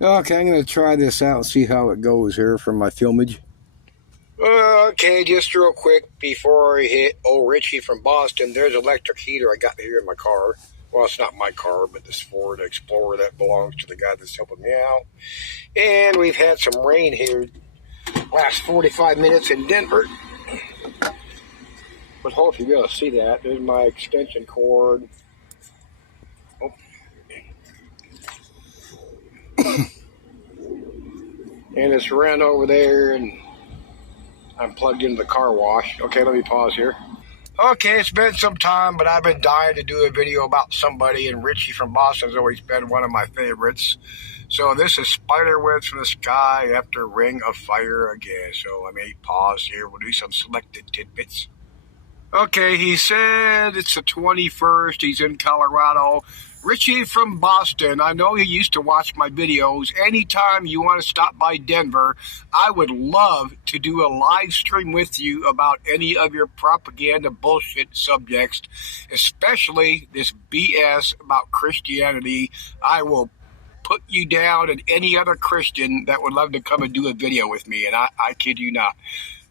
Okay, I'm going to try this out and see how it goes here from my filmage. Okay, just real quick before I hit old Richie from Boston, there's an electric heater I got here in my car. Well, it's not my car, but this Ford Explorer that belongs to the guy that's helping me out. And we've had some rain here last 45 minutes in Denver. But hopefully you'll be able to see that. There's my extension cord. Oh. And it's ran over there, and I'm plugged into the car wash. Okay, let me pause here. Okay, it's been some time, but I've been dying to do a video about somebody, and Richie from Boston has always been one of my favorites. So this is Spiderwebs from the Sky after Ring of Fire again. So let me pause here. We'll do some selected tidbits. Okay, he said it's the 21st. He's in Colorado. Richie from Boston, I know you used to watch my videos. Anytime you want to stop by Denver, I would love to do a live stream with you about any of your propaganda bullshit subjects, especially this BS about Christianity. I will put you down and any other Christian that would love to come and do a video with me, and I kid you not.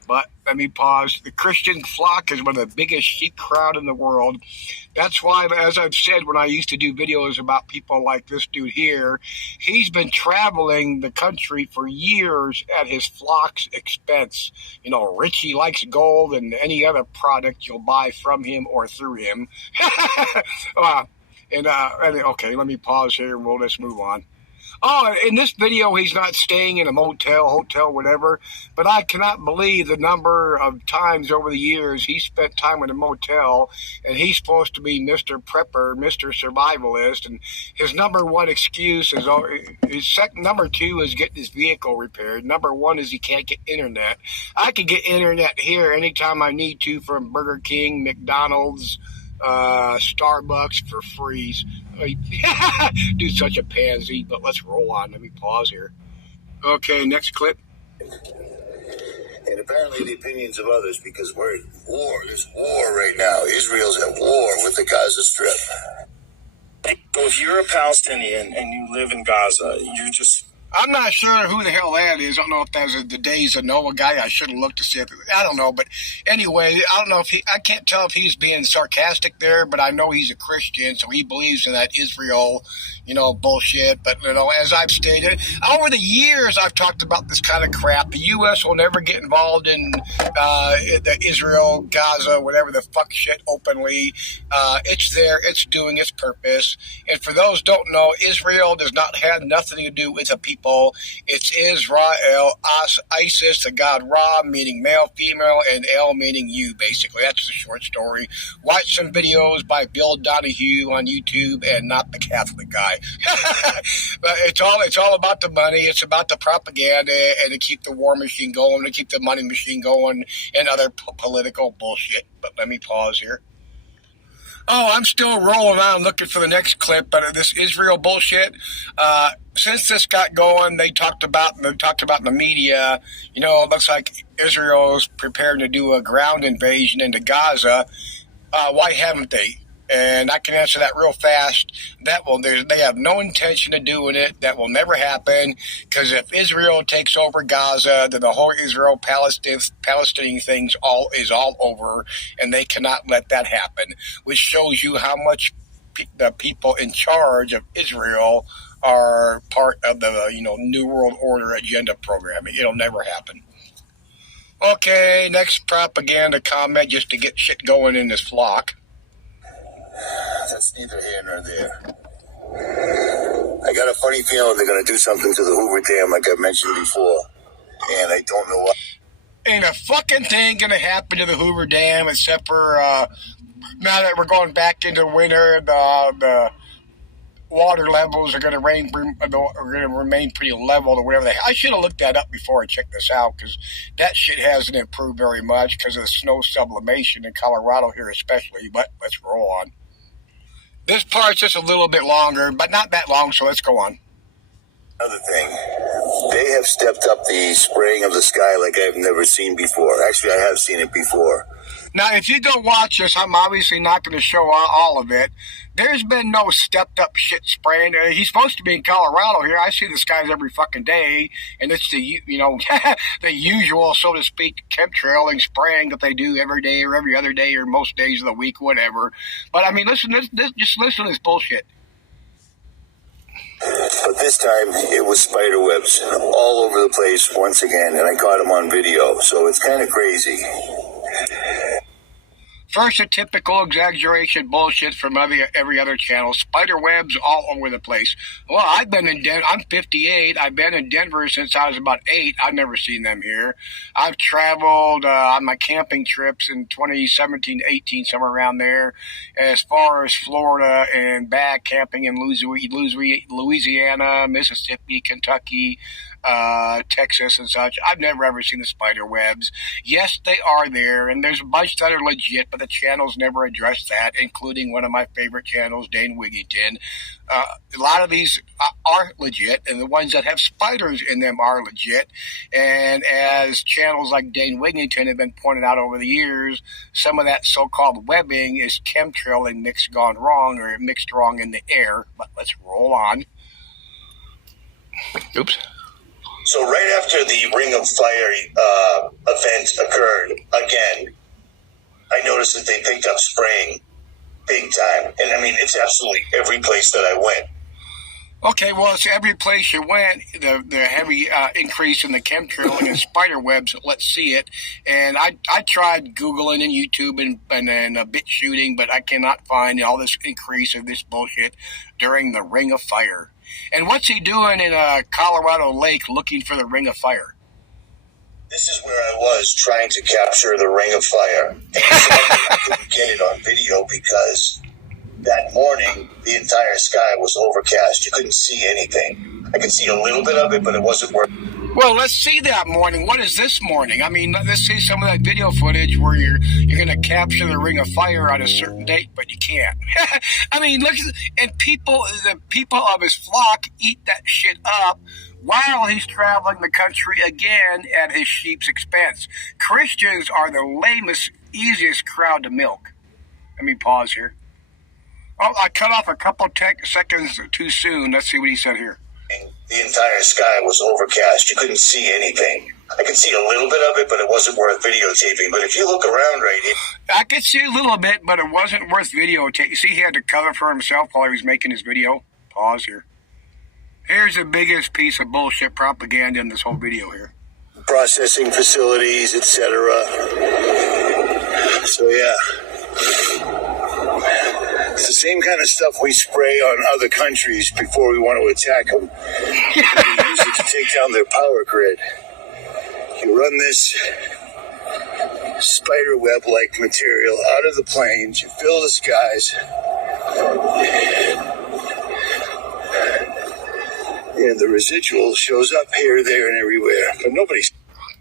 But let me pause. The Christian flock is one of the biggest sheep crowd in the world. That's why, as I've said, when I used to do videos about people like this dude here, he's been traveling the country for years at his flock's expense. You know, Richie likes gold and any other product you'll buy from him or through him. Okay, let me pause here and we'll just move on. Oh, in this video, he's not staying in a motel, hotel, whatever, but I cannot believe the number of times over the years he spent time in a motel, and he's supposed to be Mr. Prepper, Mr. Survivalist, and his number one excuse is, number two is getting his vehicle repaired. Number one is he can't get internet. I can get internet here anytime I need to from Burger King, McDonald's, Starbucks for free. Dude's such a pansy, but let's roll on. Let me pause here. Okay, next clip. And apparently the opinions of others, because we're at war. There's war right now. Israel's at war with the Gaza Strip. So if you're a Palestinian and you live in Gaza, I'm not sure who the hell that is. I don't know if that was the Days of Noah guy. I should have looked to see if I don't know. But anyway, I don't know if I can't tell if he's being sarcastic there, but I know he's a Christian, so he believes in that Israel, bullshit. But, as I've stated, over the years, I've talked about this kind of crap. The U.S. will never get involved in the Israel, Gaza, whatever the fuck shit openly. It's there. It's doing its purpose. And for those who don't know, Israel does not have nothing to do with the people. It's Israel, Isis, the god Ra, meaning male, female, and El meaning you, basically. That's the short story. Watch some videos by Bill Donahue on YouTube and not the Catholic guy. But it's all about the money. It's about the propaganda and to keep the war machine going, to keep the money machine going, and other political bullshit. But let me pause here. Oh, I'm still rolling around looking for the next clip, but this Israel bullshit. Since this got going, they talked about in the media. It looks like Israel's preparing to do a ground invasion into Gaza. Why haven't they? And I can answer that real fast. They have no intention of doing it. That will never happen. Because if Israel takes over Gaza, then the whole Israel-Palestinian thing is all over, and they cannot let that happen. Which shows you how much the people in charge of Israel are part of the New World Order agenda program. It'll never happen. Okay, next propaganda comment just to get shit going in this flock. That's neither here nor there. I got a funny feeling they're going to do something to the Hoover Dam like I mentioned before. And I don't know what. Ain't a fucking thing going to happen to the Hoover Dam except for now that we're going back into winter, the water levels are going to remain pretty level or whatever. I should have looked that up before I checked this out because that shit hasn't improved very much because of the snow sublimation in Colorado here especially. But let's roll on. This part's just a little bit longer, but not that long, so let's go on. Another thing, they have stepped up the spraying of the sky like I've never seen before. Actually, I have seen it before. Now, if you go watch this, I'm obviously not going to show all of it. There's been no stepped up shit spraying. He's supposed to be in Colorado here. I see the skies every fucking day, and it's the the usual, so to speak, chemtrailing spraying that they do every day or every other day or most days of the week, whatever. But I mean, just listen to this bullshit. But this time, it was spider webs all over the place once again, and I caught them on video, so it's kind of crazy. First, a typical exaggeration bullshit from every other channel. Spider webs all over the place. Well, I've been in Denver. I'm 58. I've been in Denver since I was about 8. I've never seen them here. I've traveled on my camping trips in 2017, 18, somewhere around there, as far as Florida and back camping in Louisiana, Mississippi, Kentucky, Texas and such. I've never ever seen the spider webs. Yes, they are there, and there's a bunch that are legit, but the channels never address that, including one of my favorite channels, Dane Wigington. A lot of these are legit, and the ones that have spiders in them are legit. And as channels like Dane Wigington have been pointed out over the years, some of that so-called webbing is chemtrailing mixed gone wrong, or mixed wrong in the air. But let's roll on. Oops. So right after the Ring of Fire event occurred, again, I noticed that they picked up spraying big time. And I mean, it's absolutely every place that I went. Okay, well, it's every place you went, the heavy increase in the chemtrailing and spider webs, let's see it. And I tried Googling and YouTube and bit shooting, but I cannot find all this increase of this bullshit during the Ring of Fire. And what's he doing in a Colorado lake looking for the Ring of Fire? This is where I was trying to capture the Ring of Fire. And I couldn't get it on video because that morning the entire sky was overcast. You couldn't see anything. I could see a little bit of it, but it wasn't working. Well, let's see that morning. What is this morning? I mean, let's see some of that video footage where you're going to capture the Ring of Fire on a certain date, but you can't. I mean, look, and the people of his flock eat that shit up while he's traveling the country again at his sheep's expense. Christians are the lamest, easiest crowd to milk. Let me pause here. Oh, I cut off a couple seconds too soon. Let's see what he said here. The entire sky was overcast. You couldn't see anything. I could see a little bit of it, but it wasn't worth videotaping. But if you look around right here... I could see a little bit, but it wasn't worth videotaping. You see, he had to cover for himself while he was making his video. Pause here. Here's the biggest piece of bullshit propaganda in this whole video here. Processing facilities, etc. So, yeah. It's the same kind of stuff we spray on other countries before we want to attack them. We use it to take down their power grid. You run this spider web-like material out of the planes, you fill the skies, and the residual shows up here, there, and everywhere. But nobody's...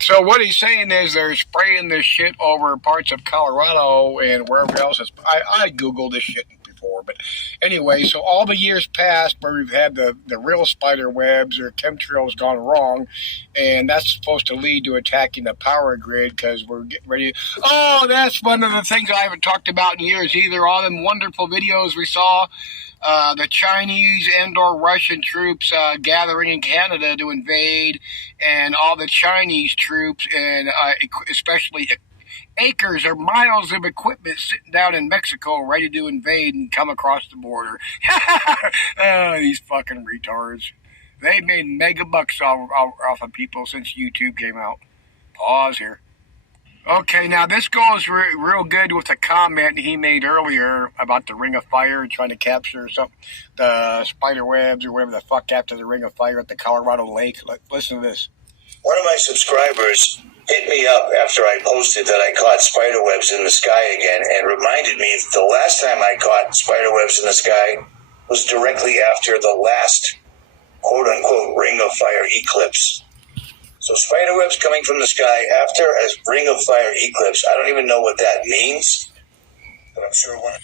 So what he's saying is they're spraying this shit over parts of Colorado and wherever else. I Googled this shit before. But anyway, so all the years past where we've had the real spider webs or chemtrails gone wrong, and that's supposed to lead to attacking the power grid because we're getting ready. Oh, that's one of the things I haven't talked about in years either. All them wonderful videos we saw. The Chinese and/or Russian troops gathering in Canada to invade, and all the Chinese troops, and especially acres or miles of equipment sitting down in Mexico ready to invade and come across the border. Oh, these fucking retards. They've made mega bucks off of people since YouTube came out. Pause here. Okay, now this goes real good with the comment he made earlier about the Ring of Fire and trying to capture the spider webs or whatever the fuck after the Ring of Fire at the Colorado Lake. Listen to this. One of my subscribers hit me up after I posted that I caught spider webs in the sky again and reminded me that the last time I caught spider webs in the sky was directly after the last quote-unquote Ring of Fire eclipse. So spider webs coming from the sky after a Ring of Fire eclipse, I don't even know what that means, but I'm sure one...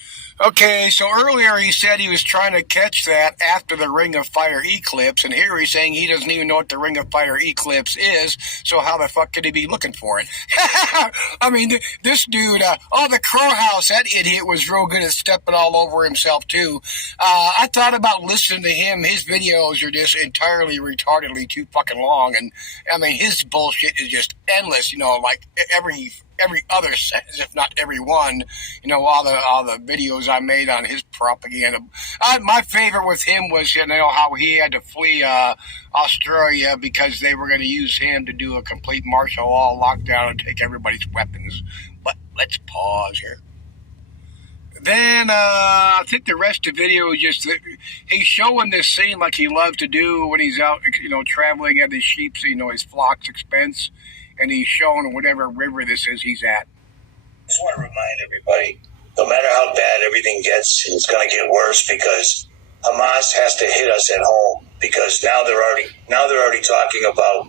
Okay, so earlier he said he was trying to catch that after the Ring of Fire eclipse, and here he's saying he doesn't even know what the Ring of Fire eclipse is, so how the fuck could he be looking for it? I mean, this dude, the Crow House, that idiot was real good at stepping all over himself, too. I thought about listening to him. His videos are just entirely retardedly too fucking long, and, I mean, his bullshit is just endless, like every other sentence, if not every one, all the videos I made on his propaganda. My favorite with him was, how he had to flee Australia because they were going to use him to do a complete martial law lockdown and take everybody's weapons. But let's pause here. Then I think the rest of the video is just he's showing this scene like he loves to do when he's out, traveling at his sheep's, his flock's expense. And he's showing whatever river this is he's at. I just want to remind everybody, no matter how bad everything gets, it's going to get worse because Hamas has to hit us at home because now they're already talking about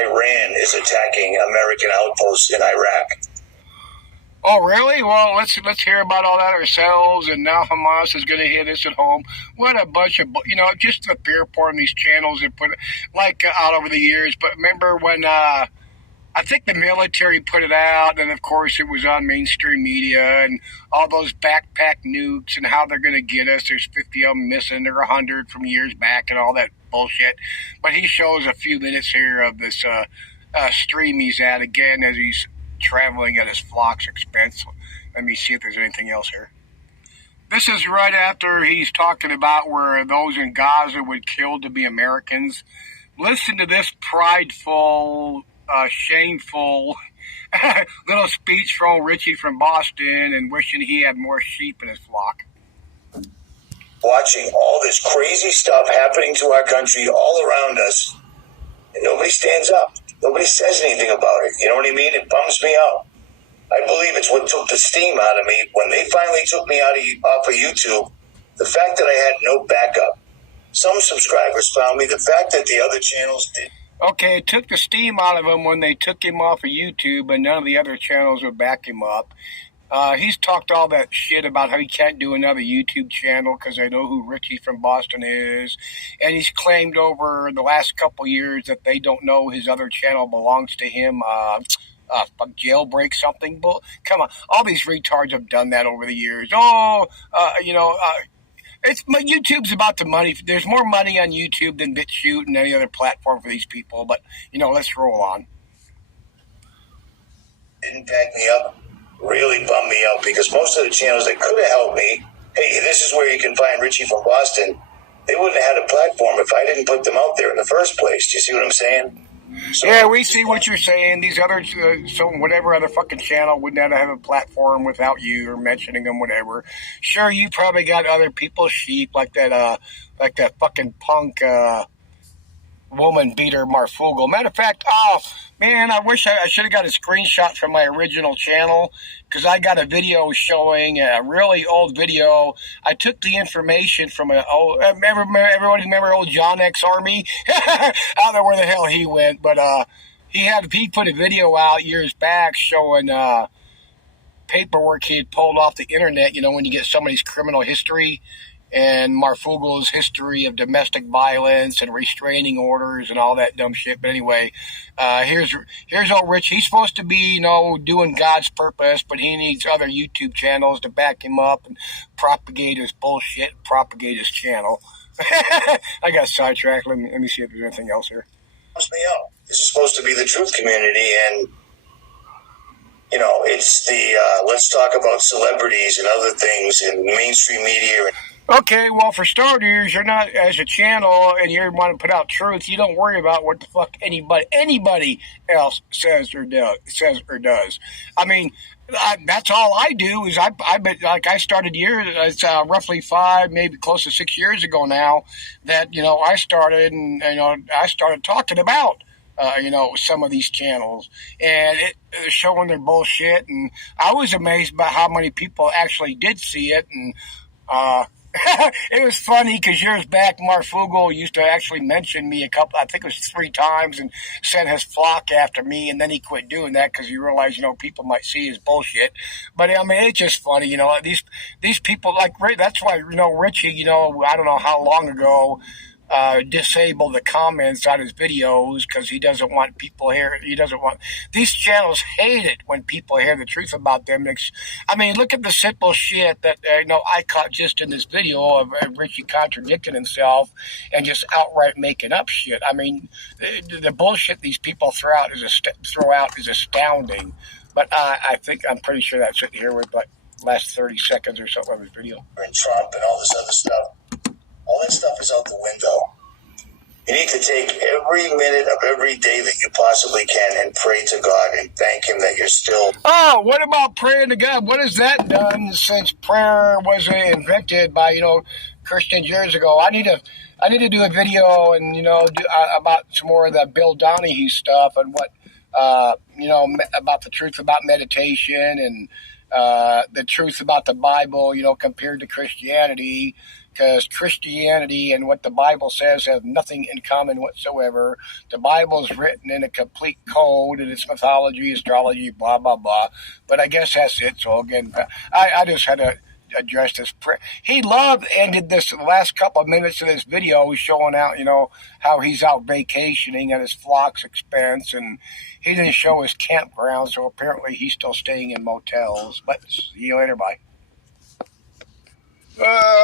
Iran is attacking American outposts in Iraq. Oh, really? Well, let's hear about all that ourselves. And now Hamas is going to hit us at home. What a bunch of, just the fear porn these channels have put, out over the years. But remember when, I think the military put it out, and of course it was on mainstream media, and all those backpack nukes and how they're going to get us. There's 50 of them missing, or 100 from years back, and all that bullshit. But he shows a few minutes here of this stream he's at again as he's traveling at his flock's expense. Let me see if there's anything else here. This is right after he's talking about where those in Gaza would kill to be Americans. Listen to this prideful, shameful little speech from Richie from Boston and wishing he had more sheep in his flock. Watching all this crazy stuff happening to our country all around us, and nobody stands up. Nobody says anything about it. You know what I mean? It bums me out. I believe it's what took the steam out of me when they finally took me off of YouTube. The fact that I had no backup. Some subscribers found me. The fact that the other channels did. Okay, it took the steam out of him when they took him off of YouTube, and none of the other channels would back him up. He's talked all that shit about how he can't do another YouTube channel because I know who Richie from Boston is. And he's claimed over the last couple years that they don't know his other channel belongs to him. Jailbreak something. But come on, all these retards have done that over the years. It's YouTube's about the money. There's more money on YouTube than BitChute and any other platform for these people. But, let's roll on. Didn't back me up. Really bummed me out because most of the channels that could have helped me, hey, this is where you can find Richie from Boston, they wouldn't have had a platform if I didn't put them out there in the first place. Do you see what I'm saying? So, yeah, we see what you're saying. These other, whatever other fucking channel wouldn't have a platform without you or mentioning them, whatever. Sure, you probably got other people's sheep like that fucking punk woman beater Marfugel. Matter of fact, man, I wish I should have got a screenshot from my original channel because I got a video showing a really old video. I took the information from everybody remember old John X Army? I don't know where the hell he went, but he put a video out years back showing paperwork he had pulled off the internet, when you get somebody's criminal history and Marfugel's history of domestic violence and restraining orders and all that dumb shit. But anyway, here's old Rich. He's supposed to be, doing God's purpose, but he needs other YouTube channels to back him up and propagate his bullshit, propagate his channel. I got sidetracked. Let me see if there's anything else here. This is supposed to be the truth community, and it's the let's talk about celebrities and other things in mainstream media. Okay, well, for starters, you're not, as a channel, and you want to put out truth, you don't worry about what the fuck anybody else says or does. I mean, that's all I do is I started it's roughly 5, maybe close to 6 years ago now that, I started and, I started talking about, some of these channels and showing their bullshit. And I was amazed by how many people actually did see it. And, It was funny because years back, Marfugel used to actually mention me I think it was 3 times, and sent his flock after me, and then he quit doing that because he realized, people might see his bullshit. But I mean, it's just funny, these people that's why Richie, I don't know how long ago. Disable the comments on his videos because he doesn't want people here. He doesn't want these channels hate it when people hear the truth about them. I mean, look at the simple shit that I caught just in this video of Richie contradicting himself and just outright making up shit. I mean, the bullshit these people throw out is astounding. But I'm pretty sure that's it here with like last 30 seconds or something of his video. And Trump and all this other stuff. All that stuff is out the window. You need to take every minute of every day that you possibly can and pray to God and thank Him that you're still. Oh, what about praying to God? What has that done since prayer was invented by Christians years ago? I need to do a video and about some more of the Bill Donahue stuff and what about the truth about meditation and the truth about the Bible, compared to Christianity. Because Christianity and what the Bible says have nothing in common whatsoever. The Bible is written in a complete code, and it's mythology, astrology, blah, blah, blah. But I guess that's it. So again, I just had to address this. He ended this last couple of minutes of this video showing out, how he's out vacationing at his flock's expense, and he didn't show his campground, so apparently he's still staying in motels. But see you later, bye.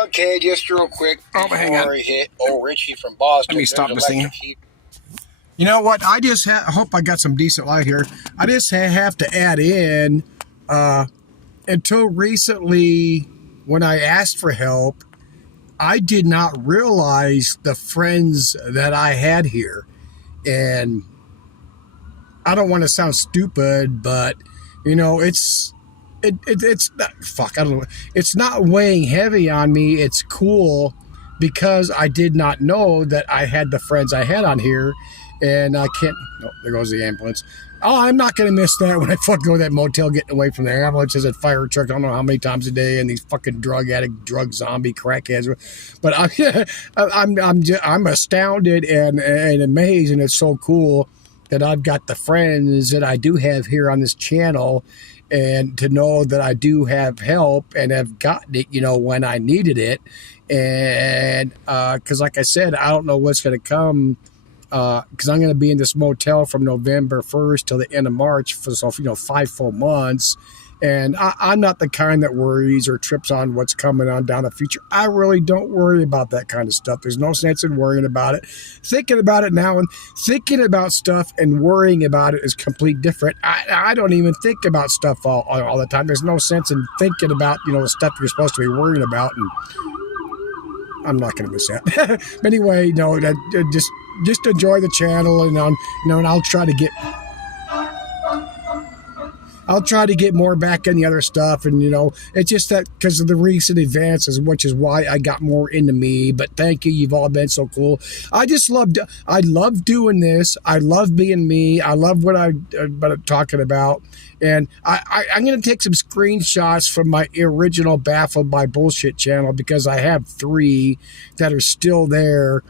Okay, just real quick before we hit Richie from Boston. Let me stop this thing. You know what? I just hope I got some decent light here. I just have to add in, until recently, when I asked for help, I did not realize the friends that I had here. And I don't want to sound stupid, but, it's not, I don't know. It's not weighing heavy on me. It's cool because I did not know that I had the friends I had on here, and I can't. Oh, there goes the ambulance. Oh, I'm not going to miss that when I fucking go to that motel getting away from the ambulances and fire truck. I don't know how many times a day, and these fucking drug addict, drug zombie crackheads. But I'm astounded and amazed, and it's so cool that I've got the friends that I do have here on this channel. And to know that I do have help and have gotten it, when I needed it. And because like I said, I don't know what's going to come because I'm going to be in this motel from November 1st till the end of March for 5 full months. And I'm not the kind that worries or trips on what's coming on down the future. I really don't worry about that kind of stuff. There's no sense in worrying about it. Thinking about it now and thinking about stuff and worrying about it is completely different. I don't even think about stuff all the time. There's no sense in thinking about, the stuff you're supposed to be worrying about. And I'm not going to miss that. But anyway, just enjoy the channel and, and I'll try to get more back in the other stuff. And, it's just that because of the recent advances, which is why I got more into me. But thank you. You've all been so cool. I love doing this. I love being me. I love what I'm talking about. And I'm going to take some screenshots from my original Baffled by Bullshit channel because I have 3 that are still there.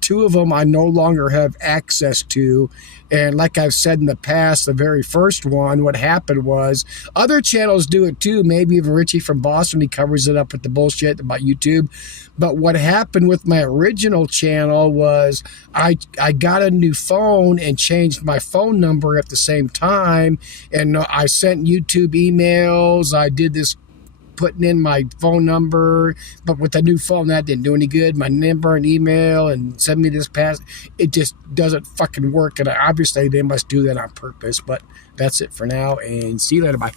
2 of them I no longer have access to. And like I've said in the past, the very first one, what happened was other channels do it too. Maybe even Richie from Boston, he covers it up with the bullshit about YouTube. But what happened with my original channel was I got a new phone and changed my phone number at the same time. And I sent YouTube emails. I did this putting in my phone number, but with the new phone that didn't do any good. My number and email and send me this pass, it just doesn't fucking work. And obviously they must do that on purpose. But that's it for now, and see you later. Bye.